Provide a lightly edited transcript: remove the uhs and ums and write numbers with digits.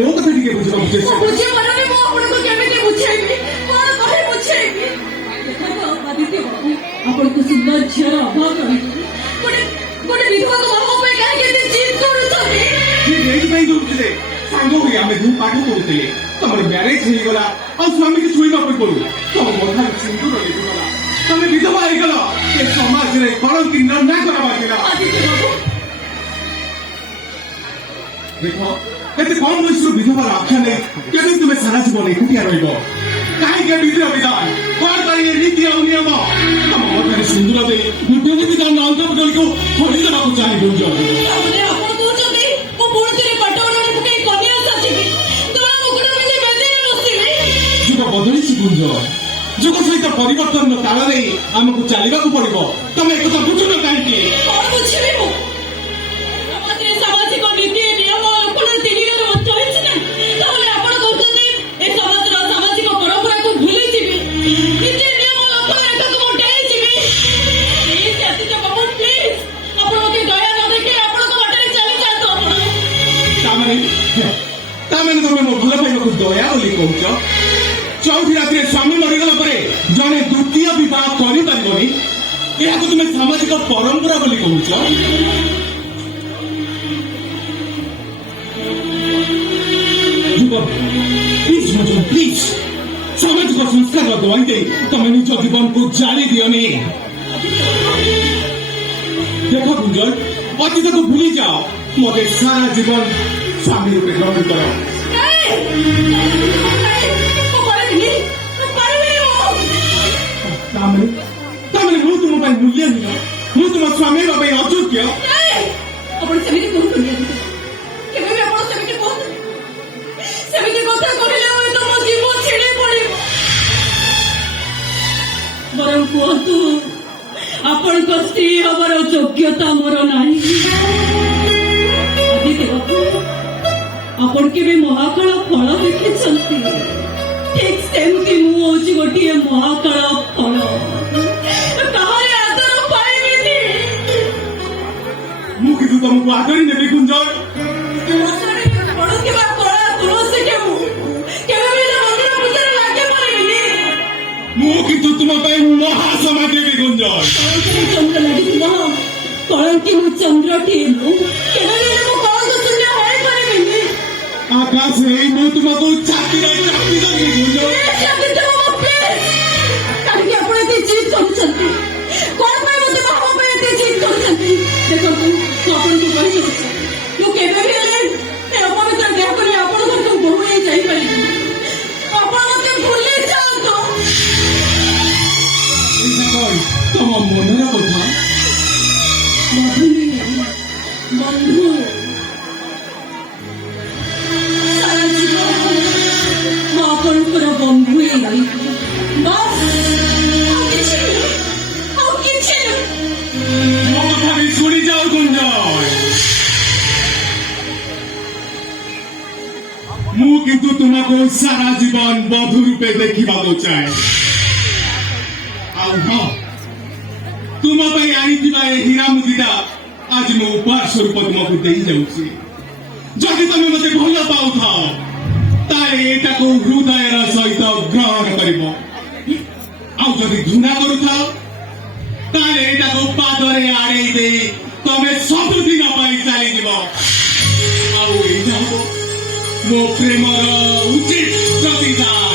ମୋ କଥା ଟିକେ ବୁଝିବାକୁ ଚେଷ୍ଟା କର। ବୁଝିପାରୁନି ମୁଁ ଆପଣଙ୍କୁ କେମିତି ବୁଝେଇବି, କଣ କହି ବୁଝେଇବି? ଆଦିତ୍ୟ ବାବୁ, ଆପଣଙ୍କୁ ସୁନ୍ଦର ଝିଅର ଅଭାବ ରହିଛି। ଗୋଟେ ବିଧବାକୁ ବାବା ପାଇଁ କାହିଁକି ଏତେ ଜିଦ୍ କରୁଛନ୍ତି? ଏଇଥିପାଇଁ ଦଉଥିଲେ ସାଙ୍ଗ ହୋଇ ଆମେ ଯୋଉ ପାଠ ପଢୁଥିଲେ, ତମର ମ୍ୟାରେଜ ହେଇଗଲା ଆଉ ସ୍ୱାମୀକି ଛୁଇଁବା ପୂର୍ବରୁ ତମ ମଥାରେ ସିନ୍ଦୁର ଲେଖିଗଲା, ତମେ ବିଧବା ହେଇଗଲ। ଏ ସମାଜରେ କଳଙ୍କିତ ନା କରାବା ଥିଲା। ଆଦିତ୍ୟ ବାବୁ, ଦେଖ ଏତେ କମ ବୟସରୁ ବିଧବାର ଆଖ୍ୟା ନେଇ କେବେ ତୁମେ ସାରା ଜୀବନ ଏକୁଟିଆ ରହିବ? କାହିଁକି ବିଧିର ବିଧାନ, କଣ ପାଇଁ ଏ ନୀତି ଆଉ ନିୟମ? ତମ ମଥାରେ ସିନ୍ଦୁର ଦେଇ ଗୋଟେ ବିଧାନ ଅନ୍ତର୍ଗତକୁ ହଳି ଦେବାକୁ ଚାହିଁ ଦଉଛ। ତାମାନେ ଆପଣ କହୁଛନ୍ତି ମୁଁ ପୁଣିଥରେ ପାଟବଣାରେ ପକେଇ କନ୍ୟା ସାଜିବି, ଧଳା ମୁକୁଟ ପିନ୍ଧି ବେଦିରେ ବସିବି? ଯୁଗ ବଦଳିଛି ଗୁଞ୍ଜ, ଯୁଗ ସହିତ ପରିବର୍ତ୍ତନ ତାଳ ନେଇ ଆମକୁ ଚାଲିବାକୁ ପଡିବ। ତମେ ଏକଥା ବୁଝୁନ କାହିଁକି? କଣ ବୁଝିବି ମୁଁ? ସମାଜରେ ସାମାଜିକ ନୀତି ନିୟମ ଆପଣ ତିନିଗାର ଚଳିଛି ନା? ତାହେଲେ ଆପଣ କହୁଛନ୍ତି ଏ ସମାଜର ସାମାଜିକ ପରମ୍ପରାକୁ ଭୁଲିଯିବି, ନୀତି ନିୟମ ଲକ୍ଷ୍ୟ ରେଖାକୁ ମୁଁ ଡେଇଁଯିବି? ପ୍ଲିଜ୍ ଆଦିତ୍ୟ ବାବୁ, ପ୍ଲିଜ୍ ଆପଣ ମୋତେ ଦୟା ନ ଦେଖି ଆପଣଙ୍କ ବାଟରେ ଚାଲି ଯାଆନ୍ତୁ। ଆପଣ ତାମାନେ ତମେ ମୋ ଭଲ ପାଇବାକୁ ଦୟା ବୋଲି କହୁଛ? ଚଉଠି ରାତିରେ ସ୍ୱାମୀ ମରିଗଲା ପରେ ଜଣେ ଦ୍ୱିତୀୟ ବିବାହ କରିପାରିବନି, ଏହାକୁ ତୁମେ ସାମାଜିକ ପରମ୍ପରା ବୋଲି କହୁଛ? ପ୍ଲିଜ୍ ସାମାଜିକ ସଂସ୍କାର ଦୋହାଇ ଦେଇ ତମେ ନିଜ ଜୀବନକୁ ଜାଳି ଦିଅନି। ଦେଖ ଗୁଞ୍ଜନ, ଅତୀତକୁ ଭୁଲି ଯାଅ, ମତେ ସାରା ଜୀବନ ସ୍ୱାମୀ ରୂପେ ଗ୍ରହଣ କର। ତାମାନେ ମୁଁ ତୁମ ପାଇଁ ମୂଲ୍ୟହୀନ, ମୁଁ ତୁମ ସ୍ୱାମୀ ହେବା ପାଇଁ ଅଯୋଗ୍ୟ? ଆପଣ ସେମିତି କୁହନ୍ତୁନି, କେବେ ବି ଆପଣ ସେମିତି କୁହନ୍ତୁନି। ସେମିତି କଥା କହିଲେ ହୁଏତ ମୋ ଜୀବନ ଛିଡ଼ି ପଡ଼ିବ। ବରଂ କୁହନ୍ତୁ ଆପଣଙ୍କ ସ୍ତ୍ରୀ ହବାର ଯୋଗ୍ୟତା ମୋର ନାହିଁ। ଆଦିତ୍ୟ ବାବୁ, ଆପଣ କେବେ ମହାକାଳ ଫଳ ଦେଖିଛନ୍ତି? ଠିକ୍ ସେମିତି ମୁଁ ହଉଛି ଗୋଟିଏ ମହାକାଳ ଫଳ। ତାହେଲେ ଆଦର ପାଇବିନି। ମୁଁ କିନ୍ତୁ ତମକୁ ଆଦରି ନେବି ଗୁଞ୍ଜନ। ପଢୁଥିବା କଳା ତୁଳସୀ କେବୁ କେବେ ବି ମନ୍ଦିର ପୂଜାରେ ଲାଗି ପାରିବିନି। ମୁଁ କିନ୍ତୁ ତୁମ ପାଇଁ ମହାସମା ଦେବି ଗୁଞ୍ଜନ। ଚନ୍ଦ୍ର ଲାଗିଥିବ, କଳଙ୍କି ମୁଁ ଚନ୍ଦ୍ରଟିଏ ନୁହଁ, କେବେ ବି ମୁଁ କଳଙ୍କ ଶୂନ୍ୟ ହୋଇପାରିବିନି। ଆକାଶ ହେଇ ମୁଁ ତୁମକୁ ଛାତିରେ ଚାପି ଦେବି ଗୁଞ୍ଜନ। କାହିଁକି ଆପଣ ଏତେ ଜିଦ୍ କରୁଛନ୍ତି? କଣ ପାଇଁ ମୋତେ ବାବା ପାଇଁ ଏତେ ଜିଦ୍ କରୁଛନ୍ତି? ଦେଖନ୍ତୁ, ମୁଁ ଆପଣଙ୍କୁ କହିଦେଉଛି, ମୁଁ କେବେ ବି ହେଲେ ଏ ଅପବିତ୍ର ଦେହ କରି ଆପଣ ଘରକୁ ବୋହୂ ହେଇ ଯାଇପାରିବିନି। ଆପଣ ମୋତେ ଭୁଲି ଯାଆନ୍ତୁ। ତମ ମନର କଥା ବନ୍ଧୁ, ସାରା ଜୀବନ ମୁଁ ଆପଣଙ୍କର ବନ୍ଧୁ ହେଇ ରହିବି। ବାସ୍, ଆଉ କିଛି ନୁହେଁ, ଆଉ କିଛି ନୁହେଁ। ମୋ କଥା ବି ଶୁଣି ଯାଉ ଗୁଞ୍ଜନ। ମୁଁ କିନ୍ତୁ ତୁମକୁ ସାରା ଜୀବନ ବଧୂ ରୂପେ ଦେଖିବାକୁ ଚାହେଁ। ଆଉ ହଁ, ତୁମ ପାଇଁ ଆଣିଥିବା ଏ ହୀରା ମୁଦିଟା ଆଜି ମୁଁ ଉପହାର ସ୍ୱରୂପ ତୁମକୁ ଦେଇ ଯାଉଛି। ଯଦି ତମେ ମତେ ଭଲ ପାଉଥାଅ, ତାହେଲେ ଏଟାକୁ ହୃଦୟର ସହିତ ଗ୍ରହଣ କରିବ। ଆଉ ଯଦି ଘୃଣା କରୁଥାଅ, ତାହେଲେ ଏଟାକୁ ପାଦରେ ଆଡ଼େଇ ଦେଇ ତମେ ସବୁଦିନ ପାଇଁ ଚାଲିଯିବ। ଆଉ ଏଇଟା ହବ ମୋ ପ୍ରେମର ଉଚିତ ପ୍ରତିଦାନ।